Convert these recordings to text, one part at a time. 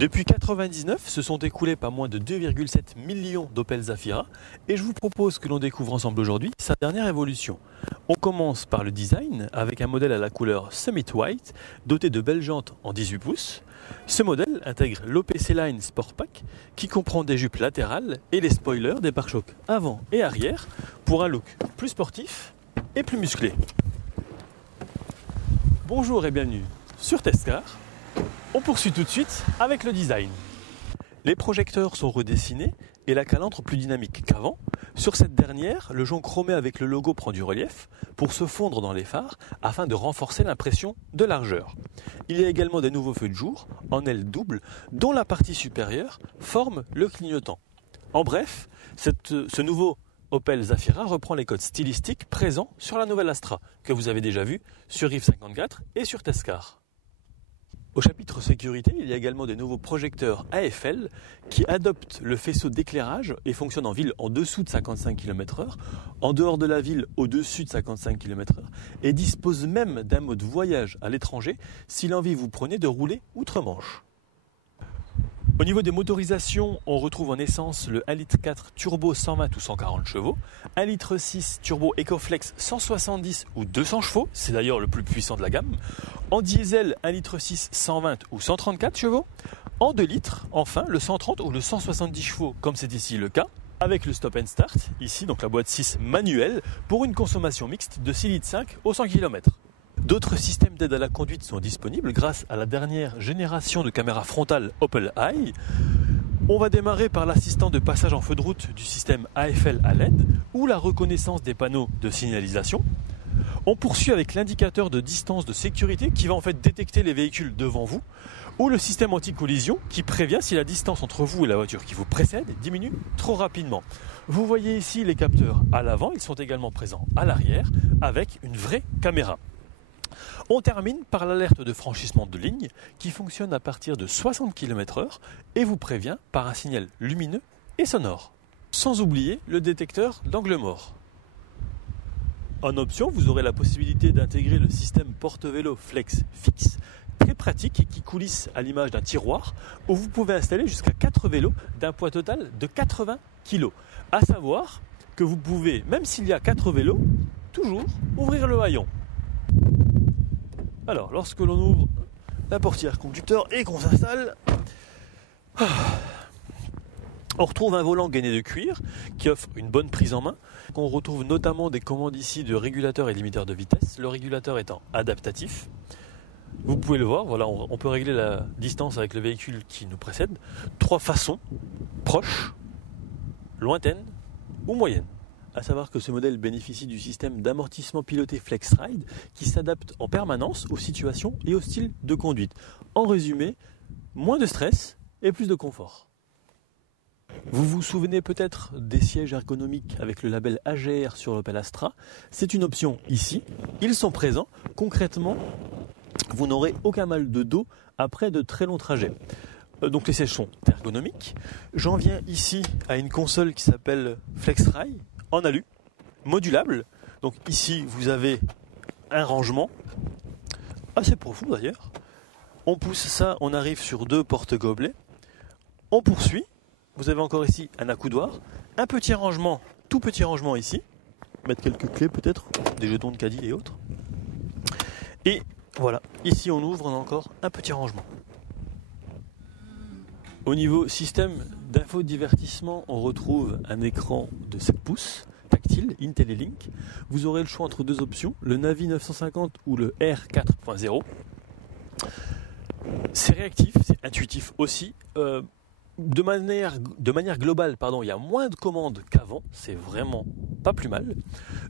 Depuis 1999, se sont écoulés pas moins de 2,7 millions d'Opel Zafira et je vous propose que l'on découvre ensemble aujourd'hui sa dernière évolution. On commence par le design avec un modèle à la couleur Summit White doté de belles jantes en 18 pouces. Ce modèle intègre l'OPC Line Sport Pack qui comprend des jupes latérales et les spoilers des pare-chocs avant et arrière pour un look plus sportif et plus musclé. Bonjour et bienvenue sur Testcar. On poursuit tout de suite avec le design. Les projecteurs sont redessinés et la calandre plus dynamique qu'avant. Sur cette dernière, le jonc chromé avec le logo prend du relief pour se fondre dans les phares afin de renforcer l'impression de largeur. Il y a également des nouveaux feux de jour en aile double dont la partie supérieure forme le clignotant. En bref, ce nouveau Opel Zafira reprend les codes stylistiques présents sur la nouvelle Astra que vous avez déjà vu sur Riv 54 et sur Testcar. Au chapitre sécurité, il y a également des nouveaux projecteurs AFL qui adoptent le faisceau d'éclairage et fonctionnent en ville en dessous de 55 km/h, en dehors de la ville au-dessus de 55 km/h et disposent même d'un mode voyage à l'étranger si l'envie vous prenait de rouler outre-Manche. Au niveau des motorisations, on retrouve en essence le 1,4 litre turbo 120 ou 140 chevaux, 1,6 litre turbo EcoFlex 170 ou 200 chevaux, c'est d'ailleurs le plus puissant de la gamme, en diesel 1,6 litre 120 ou 134 chevaux, en 2 litres, enfin le 130 ou le 170 chevaux comme c'est ici le cas, avec le stop and start, ici donc la boîte 6 manuelle, pour une consommation mixte de 6,5 litres au 100 km. D'autres systèmes d'aide à la conduite sont disponibles grâce à la dernière génération de caméras frontales Opel Eye. On va démarrer par l'assistant de passage en feu de route du système AFL à LED ou la reconnaissance des panneaux de signalisation. On poursuit avec l'indicateur de distance de sécurité qui va en fait détecter les véhicules devant vous ou le système anti-collision qui prévient si la distance entre vous et la voiture qui vous précède diminue trop rapidement. Vous voyez ici les capteurs à l'avant, ils sont également présents à l'arrière avec une vraie caméra. On termine par l'alerte de franchissement de ligne qui fonctionne à partir de 60 km/h et vous prévient par un signal lumineux et sonore. Sans oublier le détecteur d'angle mort. En option, vous aurez la possibilité d'intégrer le système porte-vélo Flex Fix, très pratique qui coulisse à l'image d'un tiroir où vous pouvez installer jusqu'à 4 vélos d'un poids total de 80 kg. À savoir que vous pouvez, même s'il y a 4 vélos, toujours ouvrir le haillon. Alors, lorsque l'on ouvre la portière conducteur et qu'on s'installe, on retrouve un volant gainé de cuir qui offre une bonne prise en main. On retrouve notamment des commandes ici de régulateur et limiteur de vitesse, le régulateur étant adaptatif. Vous pouvez le voir, voilà, on peut régler la distance avec le véhicule qui nous précède. 3 façons, proche, lointaine ou moyenne. À savoir que ce modèle bénéficie du système d'amortissement piloté FlexRide qui s'adapte en permanence aux situations et au style de conduite. En résumé, moins de stress et plus de confort. Vous vous souvenez peut-être des sièges ergonomiques avec le label AGR sur l'Opel Astra. C'est une option ici. Ils sont présents. Concrètement, vous n'aurez aucun mal de dos après de très longs trajets. Donc les sièges sont ergonomiques. J'en viens ici à une console qui s'appelle FlexRide en alu, modulable. Donc ici vous avez un rangement assez profond d'ailleurs. On pousse ça, on arrive sur 2 porte-gobelets. On poursuit. Vous avez encore ici un accoudoir, un petit rangement, tout petit rangement ici. Mettre quelques clés peut-être, des jetons de caddie et autres. Et voilà, ici on ouvre, on a encore un petit rangement. Au niveau système d'infodivertissement, on retrouve un écran de 7 pouces, tactile, IntelliLink. Vous aurez le choix entre 2 options, le Navi 950 ou le R 4.0. C'est réactif, c'est intuitif aussi. De manière globale, il y a moins de commandes qu'avant, c'est vraiment pas plus mal.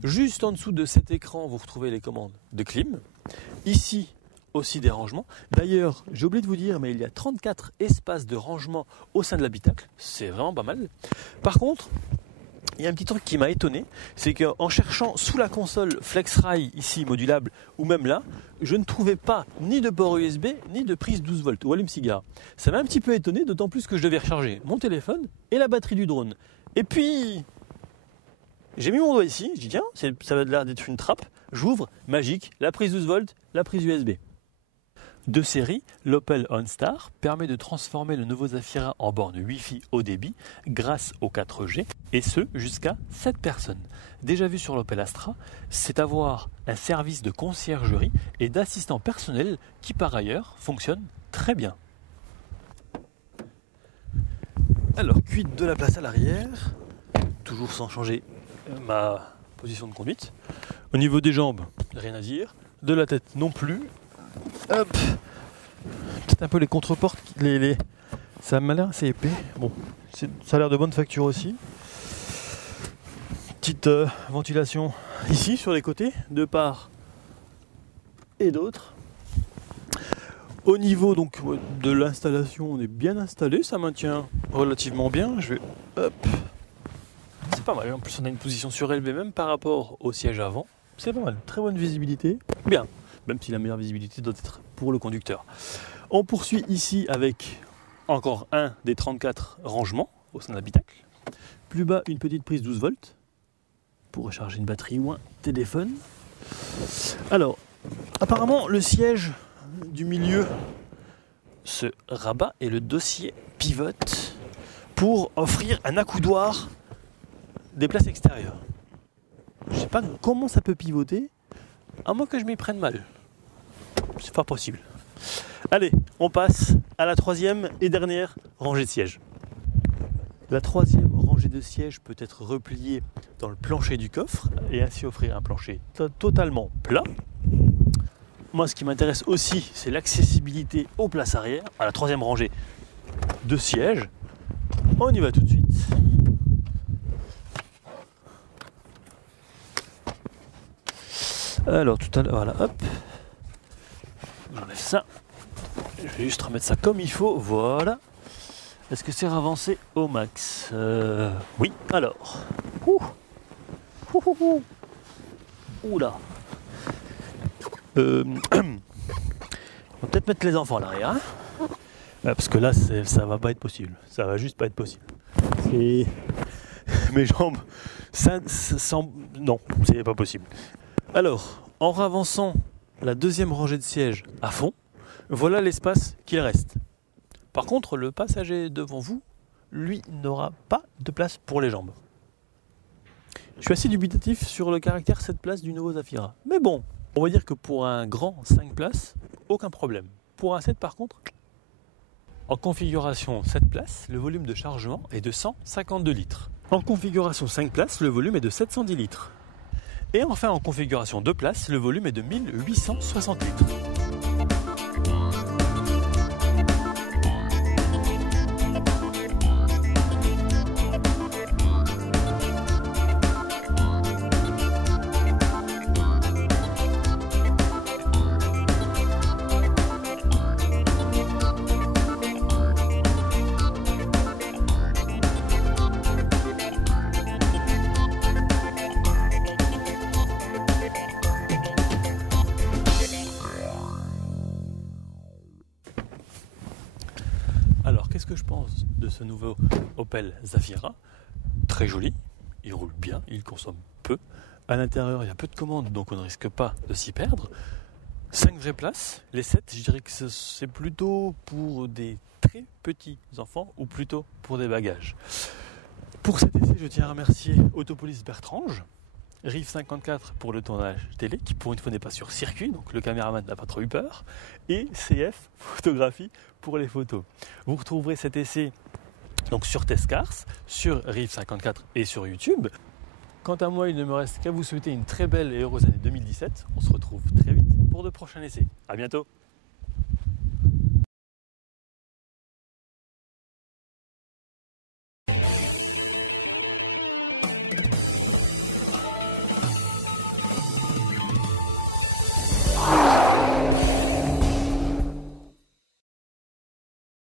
Juste en dessous de cet écran, vous retrouvez les commandes de clim. Ici, aussi des rangements. D'ailleurs, j'ai oublié de vous dire, mais il y a 34 espaces de rangement au sein de l'habitacle. C'est vraiment pas mal. Par contre, il y a un petit truc qui m'a étonné, c'est qu'en cherchant sous la console FlexRide ici modulable ou même là, je ne trouvais pas ni de port USB ni de prise 12 volts ou allume-cigare. Ça m'a un petit peu étonné, d'autant plus que je devais recharger mon téléphone et la batterie du drone. Et puis, j'ai mis mon doigt ici, je dis tiens, ça va l'air d'être une trappe. J'ouvre, magique, la prise 12 volts, la prise USB. De série, l'Opel OnStar permet de transformer le nouveau Zafira en borne Wi-Fi haut débit grâce au 4G, et ce jusqu'à 7 personnes. Déjà vu sur l'Opel Astra, c'est avoir un service de conciergerie et d'assistant personnel qui par ailleurs fonctionne très bien. Alors, quid de la place à l'arrière, toujours sans changer ma position de conduite. Au niveau des jambes, rien à dire. De la tête non plus. Hop. Peut-être un peu les contreportes, ça m'a l'air assez épais. Bon, ça a l'air de bonne facture aussi. Petite ventilation ici sur les côtés, de part et d'autre. Au niveau donc de l'installation, on est bien installé, ça maintient relativement bien. Je vais, hop. C'est pas mal. En plus, on a une position surélevée même par rapport au siège avant. C'est pas mal. Très bonne visibilité. Bien. Même si la meilleure visibilité doit être pour le conducteur. On poursuit ici avec encore un des 34 rangements au sein de l'habitacle. Plus bas, une petite prise 12 volts pour recharger une batterie ou un téléphone. Alors, apparemment, le siège du milieu se rabat et le dossier pivote pour offrir un accoudoir des places extérieures. Je ne sais pas comment ça peut pivoter, à moins que je m'y prenne mal. C'est pas possible. Allez, on passe à la troisième et dernière rangée de sièges. La troisième rangée de sièges peut être repliée dans le plancher du coffre et ainsi offrir un plancher totalement plat. Moi, ce qui m'intéresse aussi, c'est l'accessibilité aux places arrière, à la troisième rangée de sièges. On y va tout de suite. Alors, tout à l'heure, voilà, hop. J'enlève ça. Je vais juste remettre ça comme il faut, voilà. Est-ce que c'est avancé au max? Oui. Alors. Oula. On va peut-être mettre les enfants à l'arrière. Hein, parce que là, ça va pas être possible. Ça va juste pas être possible. Et mes jambes, non, c'est pas possible. Alors, en ravançant la deuxième rangée de sièges à fond, voilà l'espace qu'il reste. Par contre, le passager devant vous, lui, n'aura pas de place pour les jambes. Je suis assez dubitatif sur le caractère 7 places du nouveau Zafira. Mais bon, on va dire que pour un grand 5 places, aucun problème. Pour un 7 par contre, en configuration 7 places, le volume de chargement est de 152 litres. En configuration 5 places, le volume est de 710 litres. Et enfin, en configuration 2 places, le volume est de 1860 litres. Alors, qu'est-ce que je pense de ce nouveau Opel Zafira? Très joli, il roule bien, il consomme peu. À l'intérieur, il y a peu de commandes, donc on ne risque pas de s'y perdre. 5 vraies places, les 7, je dirais que c'est plutôt pour des très petits enfants ou plutôt pour des bagages. Pour cet essai, je tiens à remercier Autopolice Bertrange, Rive 54 pour le tournage télé, qui pour une fois n'est pas sur circuit, donc le caméraman n'a pas trop eu peur, et CF Photographie pour les photos. Vous retrouverez cet essai donc sur Tescars, sur Rive 54 et sur YouTube. Quant à moi, il ne me reste qu'à vous souhaiter une très belle et heureuse année 2017. On se retrouve très vite pour de prochains essais. À bientôt.